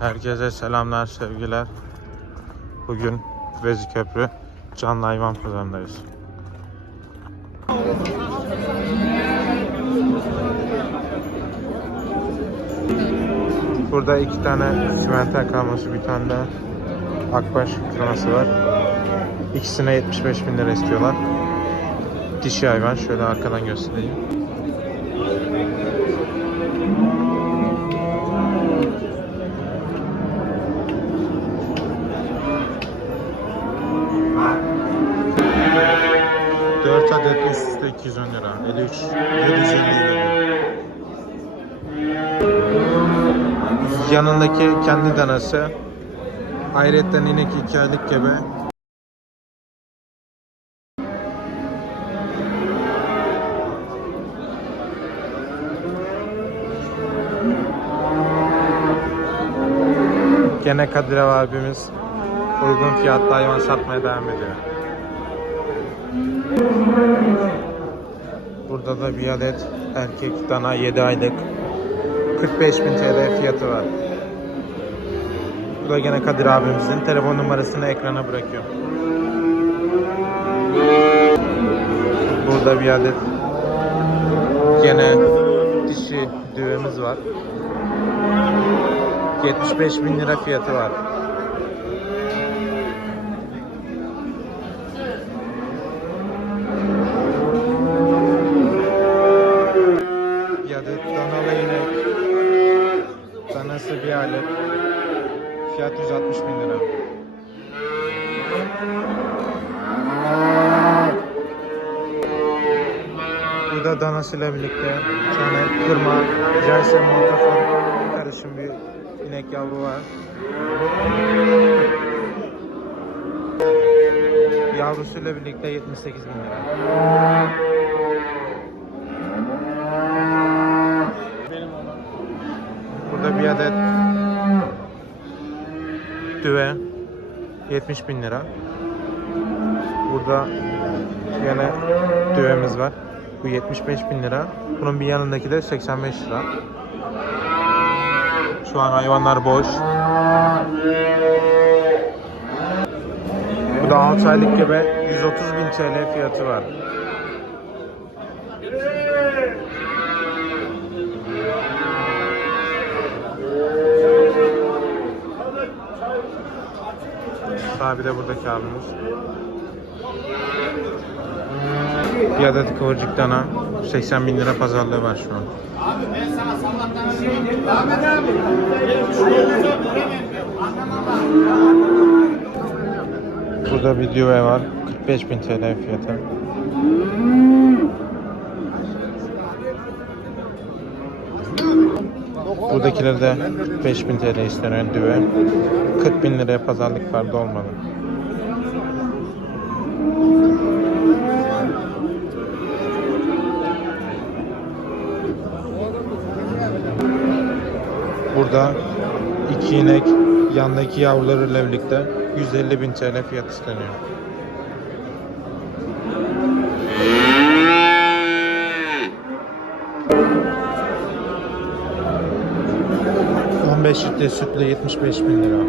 Herkese selamlar, sevgiler. Bugün Veziköprü Canlı Hayvan Pazarı'ndayız. Burada iki tane simental kalması, bir tane de akbaş kırması var. İkisine 75 bin lira istiyorlar. Dişi hayvan, şöyle arkadan göstereyim. Üste 210 lira. 53, 750 lira. Yanındaki kendi danası. Ayrıca inek 2 aylık gebe. Gene Kadir abimiz uygun fiyatla hayvan satmaya devam ediyor. Burada da bir adet erkek dana 7 aylık 45 bin TL fiyatı var. Bu da gene Kadir abimizin telefon numarasını ekrana bırakıyorum. Burada bir adet gene dişi düğümüz var. 75 bin lira fiyatı var. 60 bin lira. Burada danasıyla birlikte yani kırma, cayse montafon karışım bir inek yavru var. Yavrusuyla birlikte 78 bin lira. 70 bin lira. Burada yine düvemiz var. Bu 75 bin lira. Bunun bir yanındaki de 85 lira. Şu an hayvanlar boş. Bu da 6 aylık gebe 130 bin TL fiyatı var. Sahibi de buradaki abimiz. Bir adet kıvırcık dana 80 bin lira pazarlığı var şu an. Burada bir düve var. 45 bin TL fiyatı. Buradakiler de 45 bin TL istenen düve. 40 bin liraya pazarlık vardı olmadı. Burada iki inek yandaki yavrularıyla birlikte 150 bin TL fiyat isteniyor. ...15 litre sütle 75 bin lira.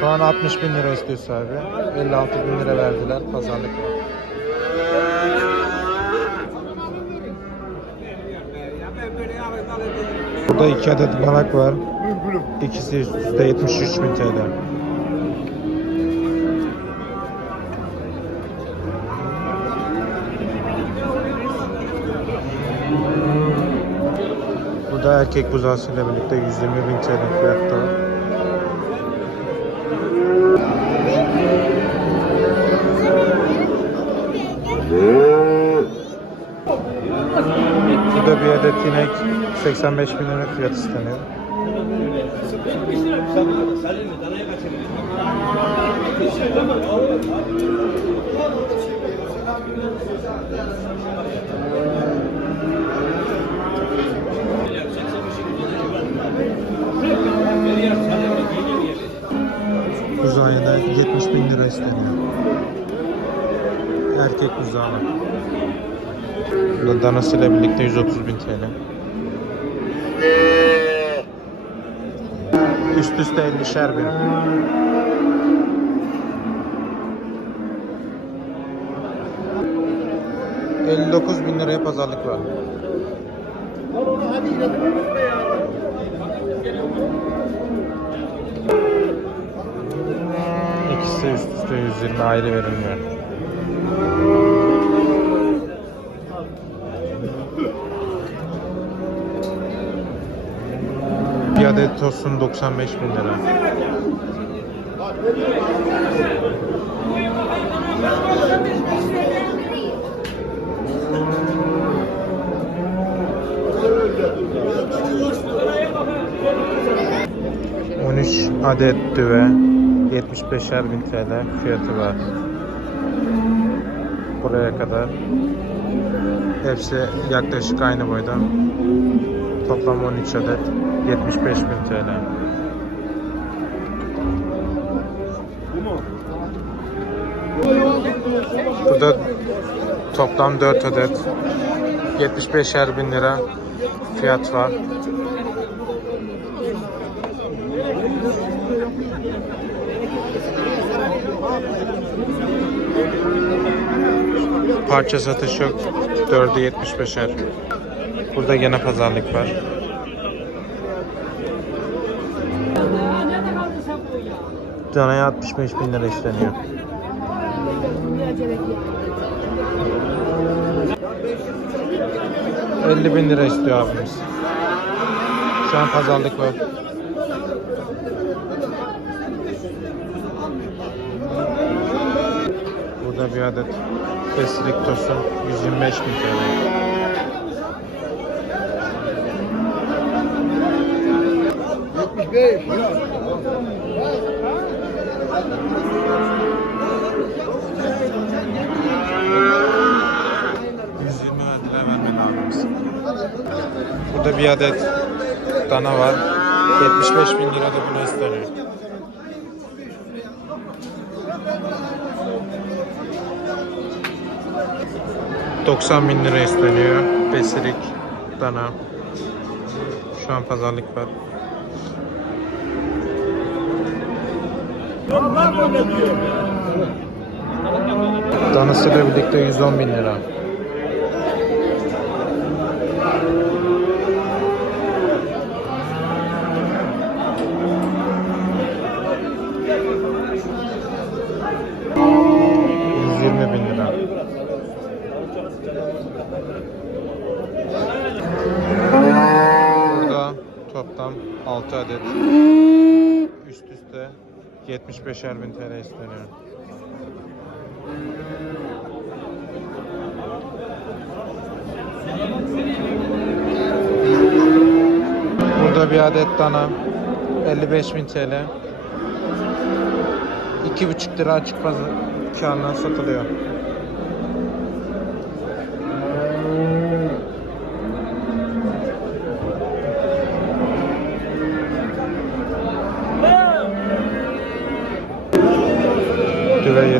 Şu an 60 bin lira istiyor sahibi. 56 bin lira verdiler. Pazarlık. Burada iki adet banak var. İkisi üst üste 73 bin TL. Erkek buzağısıyla birlikte 120 bin TL fiyatta var. Burada bir adet inek 85 bin lira fiyat isteniyor. Buzağıya da 70 bin lira isteniyor. Erkek buzağı. Bu da danasıyla birlikte 130 bin TL. Üst üste 50'şer bin. ...59 bin liraya pazarlık var. İkisi üst üste 120 ayrı verilmiyor. Bir adet tosun 95 bin lira. ...13 adet düve... ...75'er bin TL fiyatı var. Buraya kadar. Hepsi yaklaşık aynı boyda. Toplam 13 adet 75 bin TL. Burada toplam 4 adet 75'er bin lira fiyat var. Parça satış yok. 4'ü 75'er. Burada gene pazarlık var. Danaya 65 bin lira isteniyor. ...50 bin lira istiyor abimiz. Şu an pazarlık var. Burada bir adet Fesilik tosun 125 bin TL. ...120 verdiler vermedi abimiz. Burada bir adet dana var. 75 bin lira da buna isteniyor. ...90 bin lira isteniyor. Besirik, dana. Şu an pazarlık var. Danısıyla birlikte 110 bin lira. ...120 6 adet üst üste 75'er bin TL isteniyor. Burada bir adet dana 55 bin TL. 2,5 lira açık pazar karına satılıyor.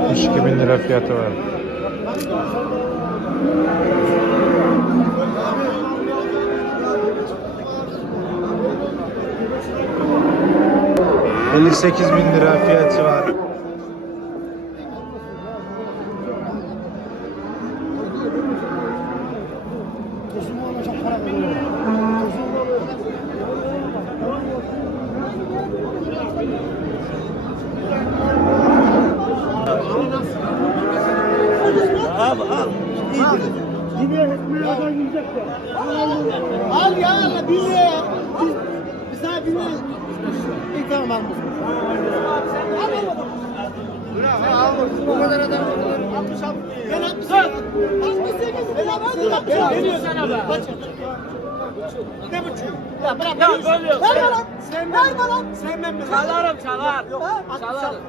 Düve 72 bin lira fiyatı var. ...58 bin lira fiyatı var. Al ya Allah bin liraya ya. Biz, biz sana bin liraya. İyi tamam al. Al oğlum. Bu kadar adam. 60 al. Ben 60 al. 68 ben 60 al. Ben veriyor sana be. Kaç? Ne buçuk? Ya bırak. Ya bölüyor. Ver bana. Sen ver bana. Sen ben mi? Çalarım çalar. Yok. Çalarım.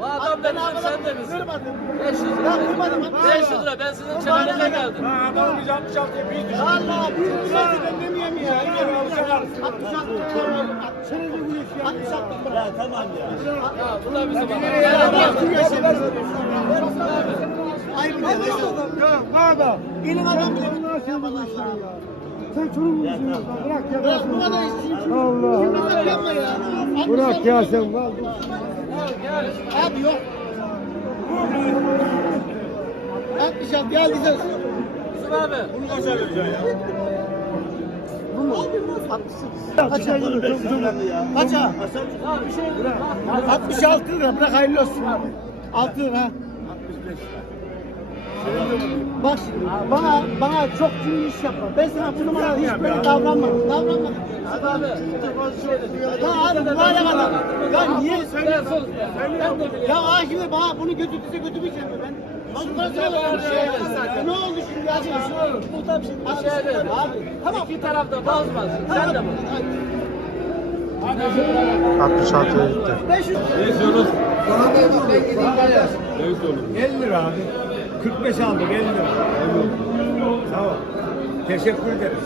Bu adam da bizim sen de bizim. Kırmadın. 500 Ya lira. kırmadım. 500 lira ben sizin çevrenize geldim. Allah bir güzel ben demeyeyim ya. 66 Senin de bu iş ya. 66 bırak. Tamam ya. Ya bunlar bizim adam. Ayıp bir de. Yok abi. Benim adam bile. Sen şunu vuruyorsun. Bırak ya. Bırak bu kadar işçiyim. Allah Allah. yapma ya. Bırak ya sen. Bak. Abi yok. 66 gel bize. Yusuf abi. Bu mu? 68. Kaça? Kaça? Ya bir şey bırak. 66 lira bırak hayırlı olsun. 6 lira. Bak şimdi, bana bana çok cimri iş yapma. Ben sana bu numarada hiç böyle davranmadım. Davranmadım. Yusuf abi. Ya abi bu hale kadar. Ya niye? Ya ha şimdi bana bunu götürdüyse götürmeyeceğim mi ben? Şey. Ne oldu şimdi ya? Bir şey. Bir şey. Abi tamam. İki tarafta bozmasın. Sen de bak. 66'ya gitti. 500. 50 lira abi. 45 aldık 50 lira. Sağ ol. Teşekkür ederim.